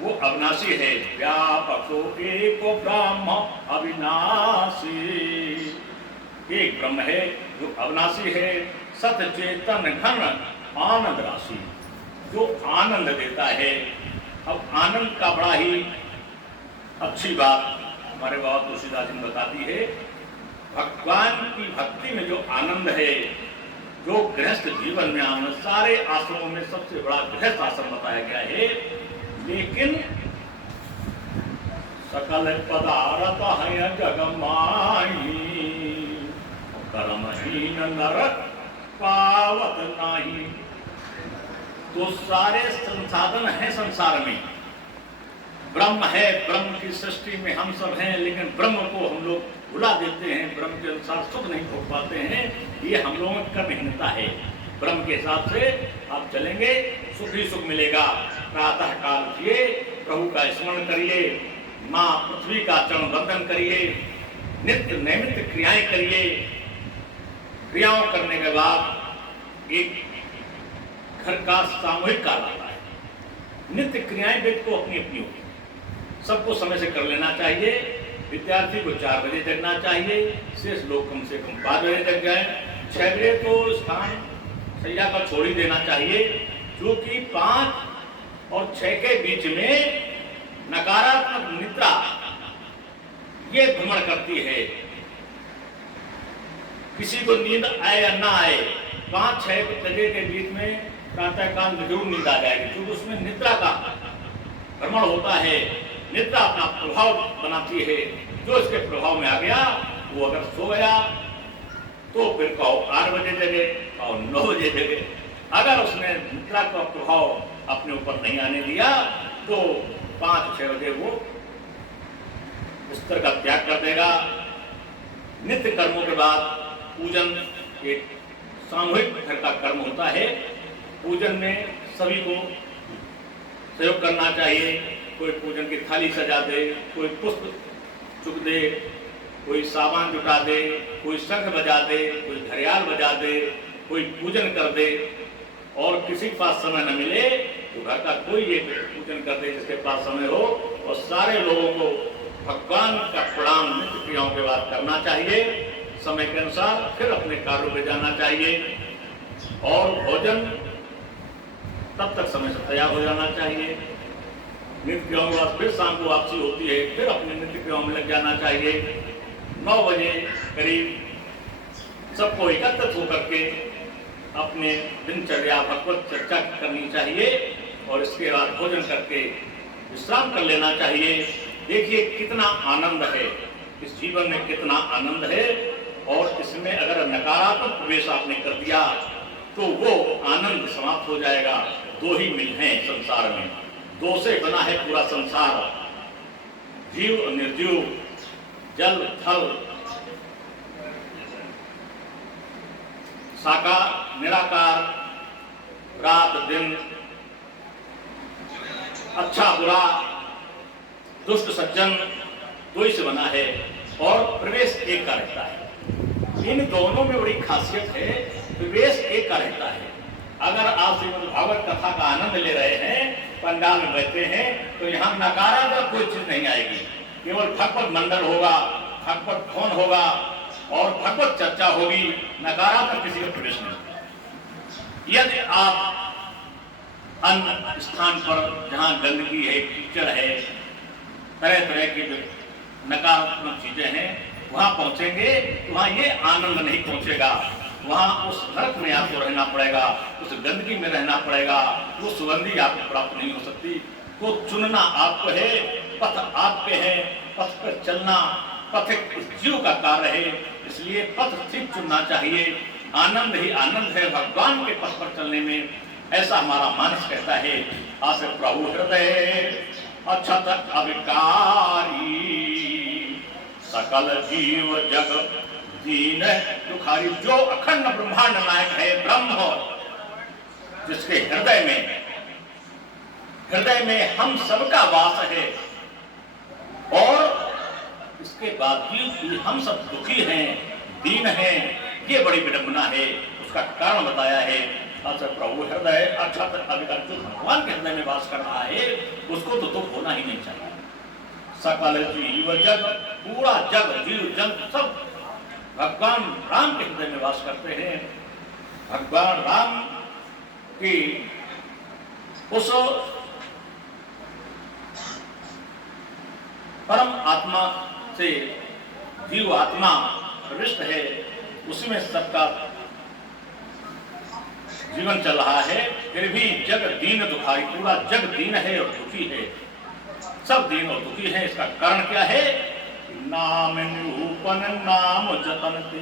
वो अविनाशी है। व्यापको एको ब्रह्म अविनाशी, एक ब्रह्म है जो अविनाशी है, सत चेतन घन आनंद राशि, जो आनंद देता है। अब आनंद का बड़ा ही अच्छी बात हमारे बाबा तुलसीदास जी ने बताती है। भगवान की भक्ति में जो आनंद है, जो गृहस्थ जीवन में आनंद, सारे आश्रमों में सबसे बड़ा गृहस्थ आश्रम बताया गया है। लेकिन सकल पदार्थ है जग माही, कर्महीन नर पावत नाही। तो सारे संसाधन हैं संसार में, ब्रह्म है, ब्रह्म की सृष्टि में हम सब हैं, लेकिन ब्रह्म को हम लोग भुला देते हैं, ब्रह्म के अनुसार सुख नहीं भोग पाते हैं। ये हम लोगों की कर्महीनता है। ब्रह्म के हिसाब से आप चलेंगे, सुख ही सुख मिलेगा। प्रातः काल उठिए, प्रभु का स्मरण करिए, माँ पृथ्वी का चरण वंदन करिए, नित्य नैमित्त क्रियाएं करिए। क्रियाओं करने के बाद एक घर का सामूहिक काल आता है। नित्य क्रियाएं व्यक्ति को अपनी अपनी होती, सबको समय से कर लेना चाहिए। विद्यार्थी को 4 बजे जगना चाहिए, शेष लोग कम से कम 5 बजे जग जाए। 6 बजे तो स्थान सैया का छोड़ ही देना चाहिए, जो कि 5 और 6 के बीच में नकारात्मक निद्रा ये भ्रमण करती है। किसी को नींद आए या ना आए, 5-6 बजे के बीच में प्रातःकाल जरूर नींद आ जाएगी, क्योंकि उसमें निद्रा का भ्रमण होता है। निद्रा अपना प्रभाव बनाती है। जो इसके प्रभाव में आ गया, वो अगर सो गया तो फिर कहो 8 बजे जगे और 9 बजे जगे। अगर उसने निद्रा का प्रभाव अपने ऊपर नहीं आने दिया तो 5-6 बजे वो बिस्तर का त्याग कर देगा। नित्य कर्मों के बाद पूजन एक सामूहिक घर का कर्म होता है। पूजन में सभी को सहयोग करना चाहिए। कोई पूजन की थाली सजा दे, कोई पुष्प चुक दे, कोई सामान जुटा दे, कोई शंख बजा दे, कोई घड़ियाल बजा दे, कोई पूजन कर दे। और किसी के पास समय न मिले तो घर का कोई एक पूजन कर दे जिसके पास समय हो, और सारे लोगों को भगवान का प्रणाम नित्य क्रियाओं के बाद करना चाहिए। समय के अनुसार फिर अपने कार्यों में जाना चाहिए, और भोजन तब तक समय से तैयार हो जाना चाहिए। नित्य क्रियाओं के बाद फिर शाम को वापसी होती है, फिर अपने नित्य क्रियाओं में लग जाना चाहिए। 9 बजे करीब सबको एकत्रित होकर के अपने दिनचर्या भगवत चर्चा करनी चाहिए, और इसके बाद भोजन करके विश्राम कर लेना चाहिए। देखिए कितना आनंद है इस जीवन में, कितना आनंद है। और इसमें अगर नकारात्मक प्रवेश आपने कर दिया तो वो आनंद समाप्त हो जाएगा। 2 ही मिल हैं संसार में, 2 से बना है पूरा संसार, जीव और निर्जीव, जल थल, साकार निराकार, रात दिन, अच्छा बुरा, दुष्ट सज्जन, 2 ही से बना है, और प्रवेश एक का रहता है। इन दोनों में बड़ी खासियत है, प्रवेश एक का रहता है। अगर आप श्रीमद् भागवत कथा का आनंद ले रहे हैं, पंडाल में बैठे हैं, तो यहाँ नकारात्मक कोई चीज नहीं आएगी। केवल भगवत मंडल होगा, भगवत ध्यान होगा और भगवत चर्चा होगी। नकारात्मक किसी का प्रवेश नहीं। यदि आप अन्य स्थान पर जहाँ गंदगी है, कीचड़ है, तरह तरह की नकारात्मक चीजें हैं, वहां पहुंचेंगे तो वहां ये आनंद नहीं पहुंचेगा। वहां उस नरक में आपको रहना पड़ेगा, उस गंदगी में रहना पड़ेगा, वो सुगंधी आपको प्राप्त नहीं हो सकती। तो चुनना आपको है, पथ आपके हैं, पथ पर चलना पथिक जीव का कार्य है। इसलिए पथ ठीक चुनना चाहिए। आनंद ही आनंद है भगवान के पथ पर चलने में, ऐसा हमारा मानस कहता है। आसे प्रभु हृदय अक्षत अविकारी, सकल जीव जग दीन दुखारी। जो अखंड ब्रह्मांड नायक है ब्रह्म, जिसके हृदय में हम सबका वास है, और इसके बावजूद भी हम सब दुखी हैं, दीन हैं, ये बड़ी विडंबना है। उसका कारण बताया है। अच्छा प्रभु हृदय अक्षत अविकल जो भगवान के हृदय में वास कर रहा है उसको तो दुख होना ही नहीं चाहिए। सकल जीव जग, पूरा जग जीव जंतु सब भगवान राम के हृदय में वास करते हैं। भगवान राम की उस परम आत्मा से जीव आत्मा प्रविष्ट है, उसी में सबका जीवन चल रहा है। फिर भी जग दीन दुखाई, पूरा जग दीन है और दुखी है, सब दीन और दुखी है। इसका कारण क्या है? नाम निरूपण नाम जतन ते,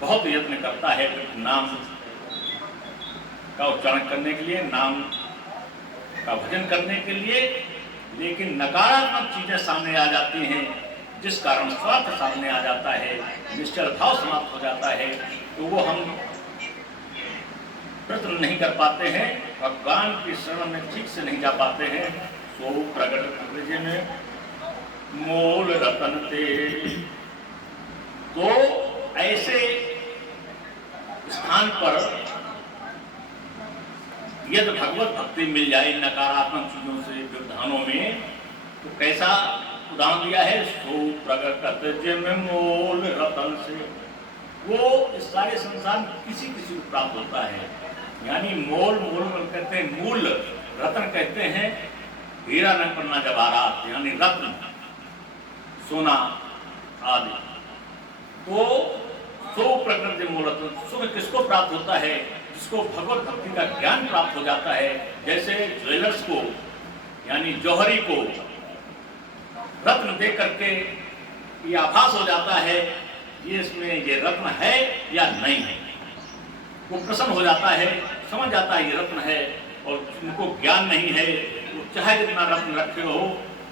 बहुत यत्न करता है नाम का उच्चारण करने के लिए, नाम का भजन करने के लिए, लेकिन नकारात्मक चीजें सामने आ जाती हैं जिस कारण स्वार्थ सामने आ जाता है, निश्चल भाव समाप्त हो जाता है, तो वो हम प्रयत्न नहीं कर पाते हैं, भगवान की शरण में ठीक से नहीं जा पाते हैं। सो प्रगट अंग्रेजी में मूल रतन ते, तो ऐसे स्थान पर यदि भगवत भक्ति मिल जाए नकारात्मक चीजों से विधानों में, तो कैसा उदाहरण दिया है? सो प्रगट में मूल रतन से, वो इस सारे संसार में किसी किसी को प्राप्त होता है। यानी मोल, मूल कहते हैं मूल, रतन कहते हैं हीरा न पन्ना जवाहरात, यानी रत्न सोना आदि। तो सो प्रकृति मूल रत्न, सुख किसको प्राप्त होता है? जिसको भगवत भक्ति का ज्ञान प्राप्त हो जाता है। जैसे ज्वेलर्स को यानी जौहरी को रत्न दे करके ये आभास हो जाता है ये इसमें ये रत्न है या नहीं है, वो प्रसन्न हो जाता है, समझ जाता है ये रत्न है। और उनको ज्ञान नहीं है, वो चाहे जितना रत्न रखे हो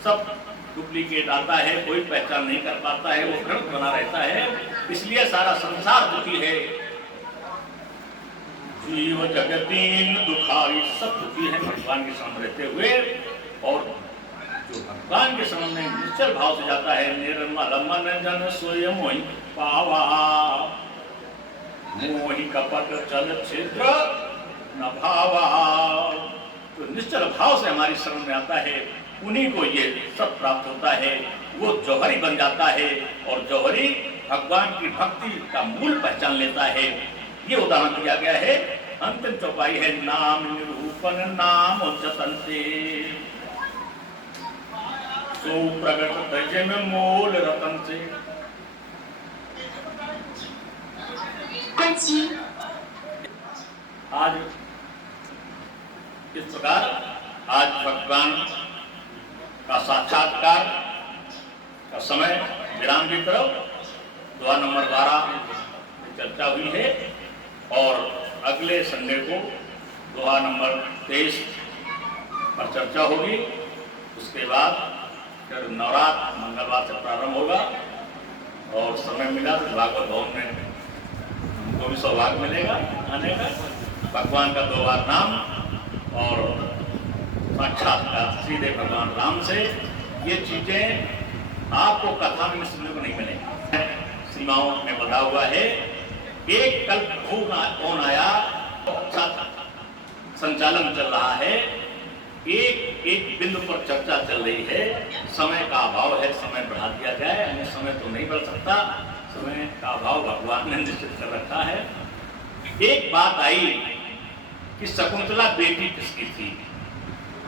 सब डुप्लीकेट आता है, कोई पहचान नहीं कर पाता है, वो भ्रमित बना रहता है। इसलिए सारा संसार दुखी है। जीव जगतीन दुखाई, सब दुखी है भगवान के सामने रहते हुए। और जो भगवान के सामने निश्चल भाव से जाता है, निर्मल मन जन स्वयं मोहि पावा, मोहि कपट चल छिद्र न भावा। तो निश्चल भाव से हमारी शरण में आता है, उन्हीं को ये सब प्राप्त होता है। वो जौहरी बन जाता है और जौहरी भगवान की भक्ति का मूल पहचान लेता है। ये उदाहरण दिया गया है। अंतिम चौपाई है नाम निरूपण नाम जतन ते, सो प्रगट तजे में मूल रतन से। आज इस प्रकार आज भगवान का साक्षात्कार का समय विराम की तरफ दुआ नंबर 12 में चर्चा हुई है और अगले संडे को दुआ नंबर 23 पर चर्चा होगी। उसके बाद फिर नवरात्र मंगलवार से प्रारंभ होगा और समय मिला तो भागवत भवन में हमको भी सौभाग्य मिलेगा आने का। भगवान का 2 बार नाम और साक्षात्कार सीधे भगवान राम से, ये चीजें आपको कथा में सुनने को नहीं मिलेगी। सीमाओं में बता हुआ है, एक कल्प कौन आया, संचालन चल रहा है, एक एक बिंदु पर चर्चा चल रही है। समय का अभाव है, समय बढ़ा दिया जाए, अन्य समय तो नहीं बढ़ सकता। समय का अभाव भगवान ने निश्चित कर रखा है। एक बात आई कि शकुंतला बेटी किसकी थी,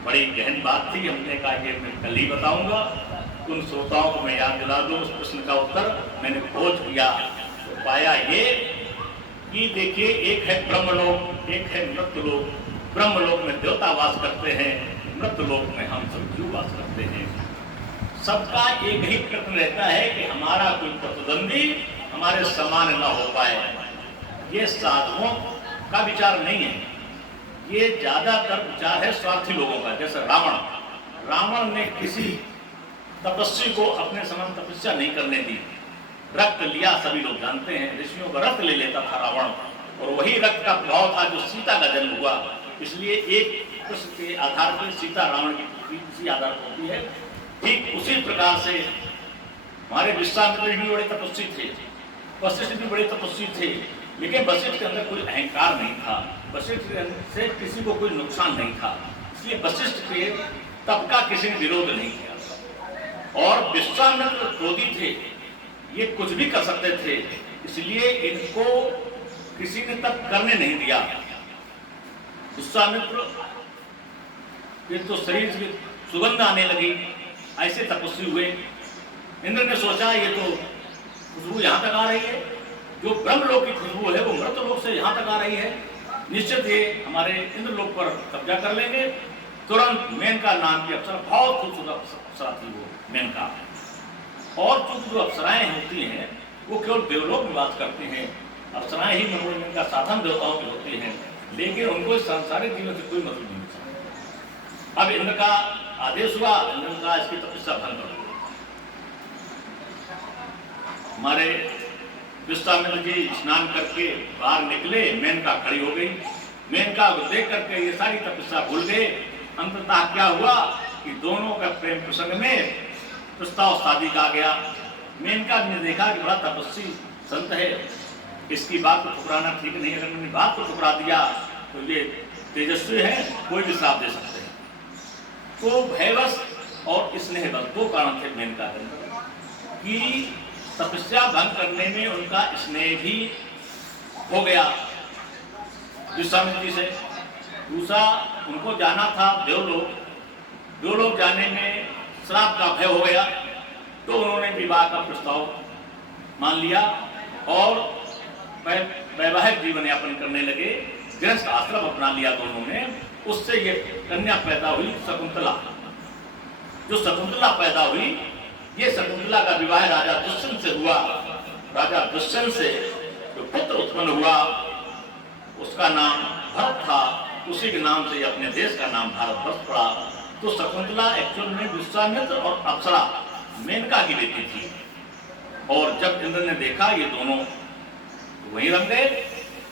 बड़ी गहन बात थी। हमने कहा कि मैं कल ही बताऊंगा, उन श्रोताओं को मैं याद दिला दूं। उस प्रश्न का उत्तर मैंने खोज किया तो पाया ये कि देखिए, एक है ब्रह्मलोक, एक है मृत्युलोक। ब्रह्मलोक में देवता वास करते हैं, मृत्युलोक में हम सब जीव वास करते हैं। सबका एक ही प्रश्न रहता है कि हमारा कोई प्रतिद्वंदी हमारे समान न हो पाए। ये साधुओं का विचार नहीं है, ये ज्यादातर विचार है स्वार्थी लोगों का। जैसे रावण ने किसी तपस्वी को अपने समान तपस्या नहीं करने दी, रक्त लिया। सभी लोग जानते हैं, ऋषियों का रक्त ले लेता था रावण, और वही रक्त का प्रभाव था जो सीता का जन्म हुआ। इसलिए एक प्रश्न के आधार पर सीता रावण की पुत्री इसी आधार पर होती है। ठीक उसी प्रकार से हमारे विश्वामित्र भी बड़े तपस्वी थे, वशिष्ठ भी बड़े तपस्वी थे, लेकिन वशिष्ठ के अंदर कोई अहंकार नहीं था, वशिष्ठ से किसी को कोई नुकसान नहीं था, इसलिए वशिष्ठ के तप का किसी ने विरोध नहीं किया। और विश्वामित्र क्रोधी थे, ये कुछ भी कर सकते थे, इसलिए इनको किसी ने तप करने नहीं दिया। विश्वामित्र ये तो शरीर से सुगंध आने लगी, ऐसे तपस्वी हुए। इंद्र ने सोचा ये तो खुशबू यहाँ तक आ रही है, जो ब्रह्मलोक की खुशबू है वो मृतलोक से यहाँ तक आ रही है, निश्चित ये हमारे इंद्रलोक पर कब्जा कर लेंगे। तुरंत मेनका नाम की अप्सरा, बहुत खूबसूरत अप्सरा थी वो मेनका, और चूंकि जो अप्सराएं होती हैं वो केवल देवलोक निवास करती हैं, अप्सराएं ही मनोरंजन का साधन देवताओं की होती हैं, लेकिन उनको इस सांसारिक जीवन से कोई मतलब नहीं होता। अब इंद्र का आदेश हुआ, इंद्र ने कहा इसकी तपस्या भंग करो। हमारे विश्वामित्र जी स्नान करके बाहर निकले, मेनका खड़ी हो गई, मेनका को देख करके ये सारी तपस्या भूल गए। अंततः क्या हुआ कि दोनों का प्रेम प्रसंग में प्रस्ताव शादी का गया। मेनका ने देखा कि बड़ा तपस्वी संत है, इसकी बात को ठुकराना ठीक नहीं है, अगर मैंने बात को ठुकरा दिया तो ये तेजस्वी है, कोई भी श्राप दे सकते हैं। तो भयवश और स्नेहबल दो कारण थे मेनका के अंदर कि तपस्या भंग करने में उनका स्नेह भी हो गया विश्वामित्र जी से। दूसरा, उनको जाना था देवलोक, देवलोक जाने में श्राप का भय हो गया, तो उन्होंने विवाह का प्रस्ताव मान लिया और वैवाहिक जीवन यापन करने लगे, गृहस्थ आश्रम अपना लिया दोनों ने। उससे ये कन्या पैदा हुई शकुंतला। जो शकुंतला पैदा हुई, ये शकुंतला का विवाह राजा दुष्यंत से हुआ। राजा दुष्यंत से जो पुत्र उत्पन्न हुआ उसका नाम भरत था, उसी के नाम से अपने देश का नाम भारतवर्ष पड़ा। तो शकुंतला एक्चुअल में विश्वामित्र और अप्सरा मेनका की बेटी थी। और जब इंद्र ने देखा ये दोनों वहीं रंग गए,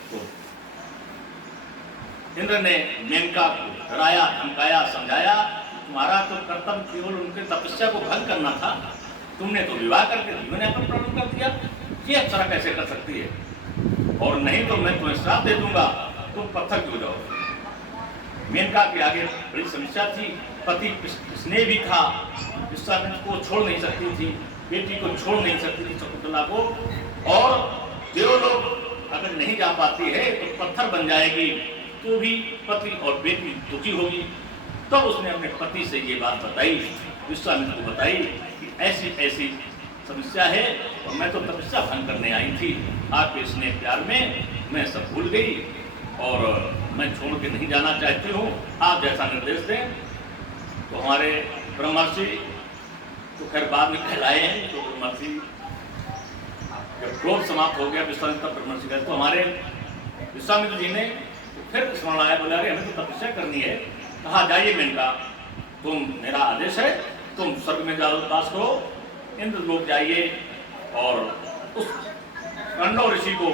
तो इंद्र ने मेनका को डराया, धमकाया, समझाया, तुम्हारा तो कर्तव्य केवल उनके तपस्या को भंग करना था, तुमने तो विवाह करके जीवन यापन प्रारंभ कर दिया, ये अप्सरा कैसे कर सकती है? और नहीं तो मैं तुम्हें श्राप दे दूंगा, तुम पत्थर क्यों जाओ। मेनका के आगे बड़ी समस्या थी, पति स्नेह भी था, विश्वामित्र को छोड़ नहीं सकती थी, बेटी को छोड़ नहीं सकती थी शकुंतला को, और देवलोक अगर नहीं जा पाती है तो पत्थर बन जाएगी, तो भी पति और बेटी दुखी होगी। तब तो उसने अपने पति से ये बात बताई, विश्वामित्र को बताई कि ऐसी ऐसी समस्या है और मैं तो तपस्या भंग करने आई थी, आपके स्नेह प्यार में मैं सब भूल गई और मैं छोड़ के नहीं जाना चाहती हूँ, आप जैसा निर्देश दें। तो हमारे ब्रह्मर्षि तो खैर बाद में कहलाए हैं, तो ब्रह्मर्षि जब क्रोध समाप्त हो गया विश्वामित्र ब्रह्मर्षि गए, तो हमारे विश्वामित्र जी ने तो फिर स्मरण आया, बोला अरे हमें तो तपस्या करनी है। कहा जाइए मेनका, तुम मेरा आदेश है, तुम स्वर्ग में जाओ, पास करो, इंद्र लोक जाइए और उस पांडव ऋषि को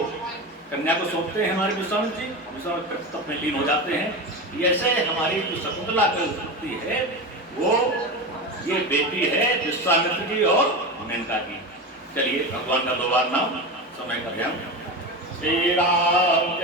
कन्या को सौंपते हैं हमारे विश्वामित्र जी, विश्वामित्र तप में लीन हो जाते हैं। ऐसे हमारी जो शकुंतला की उत्पत्ति है वो ये बेटी है विश्वामित्र की और मेनका की। चलिए भगवान का दो बार नाम, समय का ध्यान। श्री राम